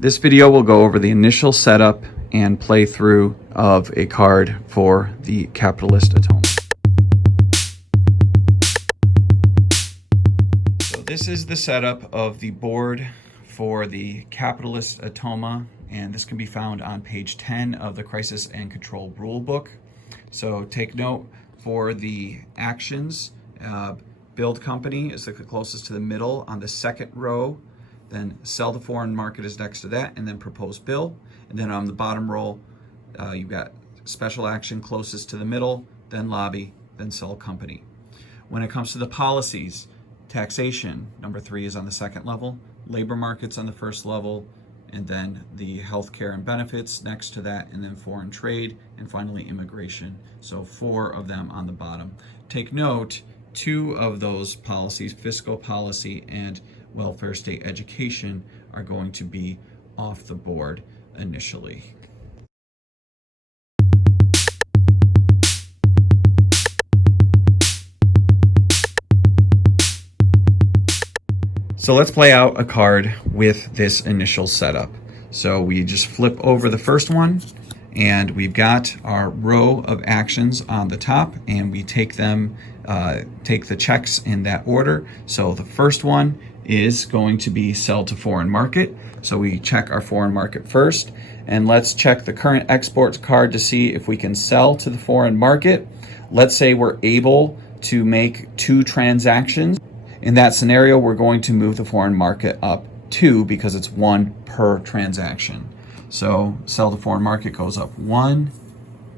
This video will go over the initial setup and playthrough of a card for the Capitalist Atoma. So this is the setup of the board for the Capitalist Atoma, and this can be found on page 10 of the Crisis and Control Rulebook. So take note for the actions. Build company is the closest to the middle on the second row. Then sell the foreign market is next to that, and then propose bill. And then on the bottom row, you've got special action closest to the middle, then lobby, then sell company. When it comes to the policies, taxation, number 3 is on the second level, labor markets on the first level, and then the healthcare and benefits next to that, and then foreign trade, and finally immigration. So 4 of them on the bottom. Take note, 2 of those policies, fiscal policy and welfare state education, are going to be off the board initially. So let's play out a card with this initial setup. So we just flip over the first one, and we've got our row of actions on the top, and we take them, take the checks in that order. So the first one is going to be sell to foreign market. So we check our foreign market first, and let's check the current exports card to see if we can sell to the foreign market. Let's say we're able to make 2 transactions. In that scenario, we're going to move the foreign market up 2 because it's 1 per transaction. So sell to foreign market goes up 1,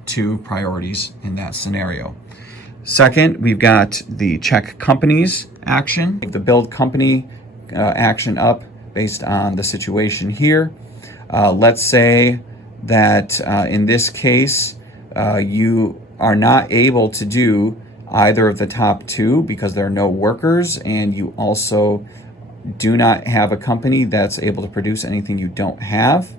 2 priorities in that scenario. Second, we've got the check companies action, the build company action up based on the situation here. Let's say that in this case, you are not able to do either of the top 2 because there are no workers, and you also do not have a company that's able to produce anything you don't have.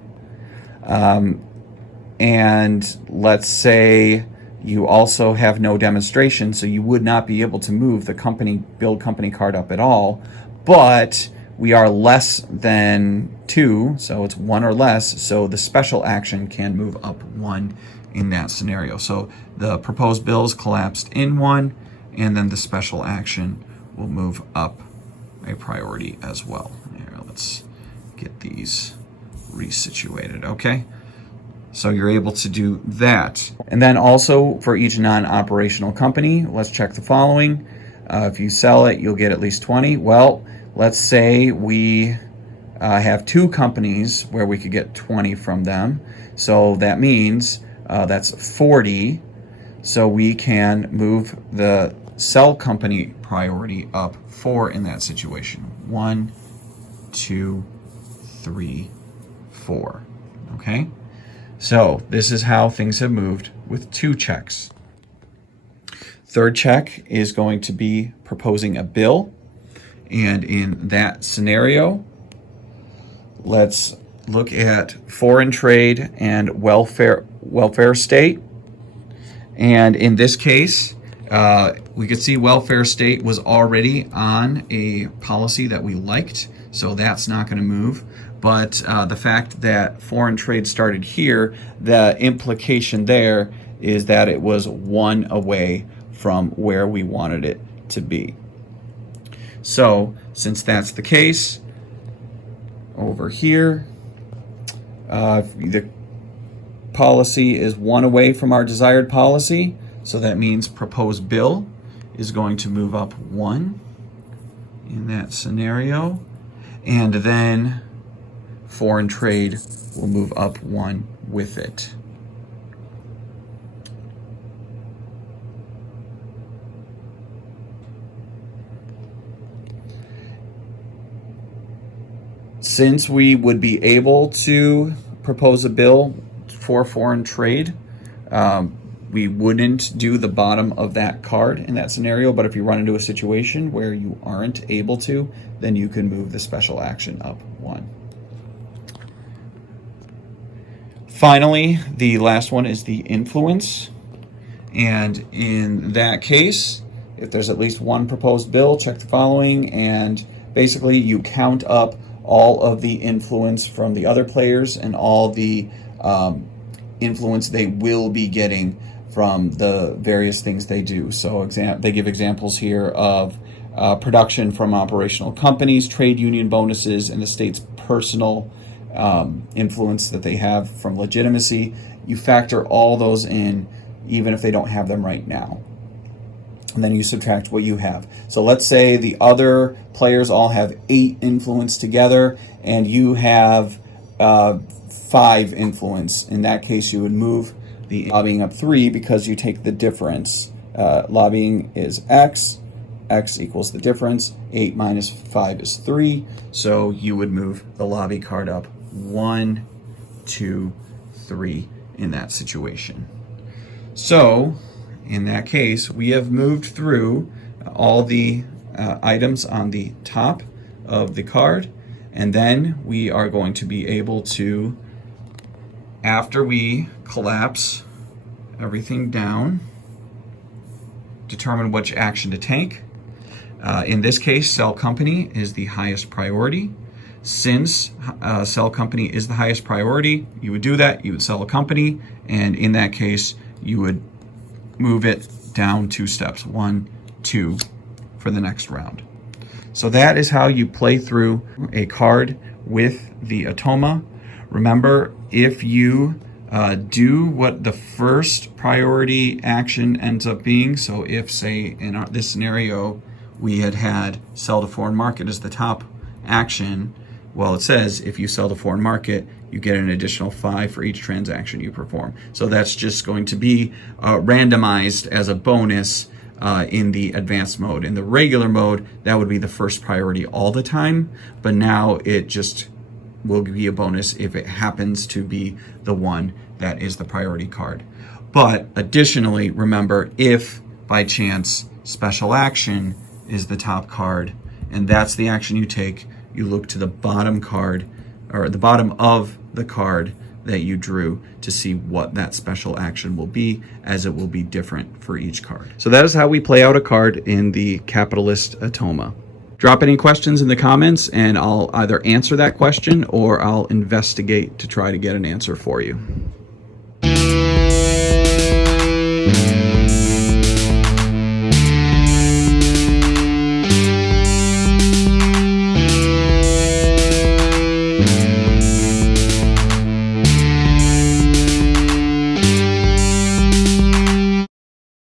And let's say you also have no demonstration, so you would not be able to move the company build company card up at all, but we are less than 2, so it's 1 or less, so the special action can move up 1 in that scenario. So the proposed bill is collapsed in 1, and then the special action will move up a priority as well. Here, let's get these resituated, okay? So you're able to do that. And then also for each non-operational company, let's check the following. If you sell it, you'll get at least 20. Well, let's say we have 2 companies where we could get 20 from them. So that means that's 40. So we can move the sell company priority up 4 in that situation. 1, 2, 3, 4. Okay? So this is how things have moved with 2 checks. Third check is going to be proposing a bill. And in that scenario, let's look at foreign trade and welfare state. And in this case, we could see welfare state was already on a policy that we liked, so that's not going to move. But the fact that foreign trade started here, the implication there is that it was 1 away from where we wanted it to be. So since that's the case, over here, the policy is 1 away from our desired policy, so that means proposed bill is going to move up 1 in that scenario, and then foreign trade will move up 1 with it. Since we would be able to propose a bill for foreign trade, we wouldn't do the bottom of that card in that scenario, but if you run into a situation where you aren't able to, then you can move the special action up 1. Finally, the last one is the influence. And in that case, if there's at least 1 proposed bill, check the following, and basically you count up all of the influence from the other players and all the influence they will be getting from the various things they do. So they give examples here of production from operational companies, trade union bonuses, and the state's personal influence that they have from legitimacy. You factor all those in, even if they don't have them right now. And then you subtract what you have. So let's say the other players all have 8 influence together, and you have 5 influence. In that case, you would move the lobbying up 3 because you take the difference. Lobbying is X. X equals the difference. 8 minus 5 is 3. So you would move the lobby card up 1, 2, 3 in that situation. So in that case, we have moved through all the items on the top of the card, and then we are going to be able to, after we collapse everything down, determine which action to take. In this case, sell company is the highest priority. Since sell company is the highest priority, you would do that. You would sell a company, and in that case, you would move it down 2 steps, 1, 2, for the next round. So that is how you play through a card with the Atoma. Remember, if you do what the first priority action ends up being, so if, say, in this scenario, we had sell to foreign market as the top action, well, it says if you sell to foreign market, you get an additional 5 for each transaction you perform. So that's just going to be randomized as a bonus in the advanced mode. In the regular mode, that would be the first priority all the time, but now it just will be a bonus if it happens to be the one that is the priority card. But additionally, remember, if by chance special action is the top card and that's the action you take, you look to the bottom card, or the bottom of the card that you drew, to see what that special action will be, as it will be different for each card. So that is how we play out a card in the Capitalist Atoma. Drop any questions in the comments and I'll either answer that question or I'll investigate to try to get an answer for you.